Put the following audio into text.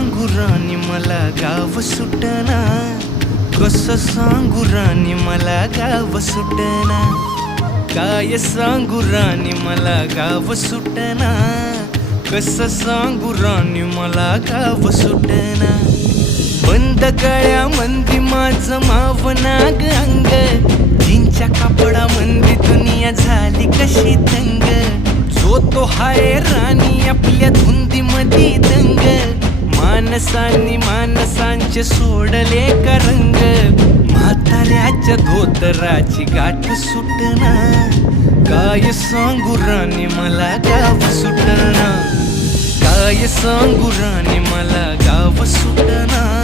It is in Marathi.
सांगू राणी मला गाव सुटना, कसं सांगू राणी मला गाव सुटना, काय सांगू राणी मला गाव सुटना, कसं सांगू राणी मला गाव सुटना. बंद गळ्यामंदी माझं मावनाग अंग, जीनच्या कापडामंदी दुनिया झाली कशी तंग. जो तो हाय राणी आपल्या धुंदीमधी दंग, माणसांनी माणसांचे सोडले का रंग. म्हाताऱ्याच्या धोतराची गाठ सुटना, काय सांगू राणी मला गाव सुटना, काय सांगू राणी मला गाव सुटना.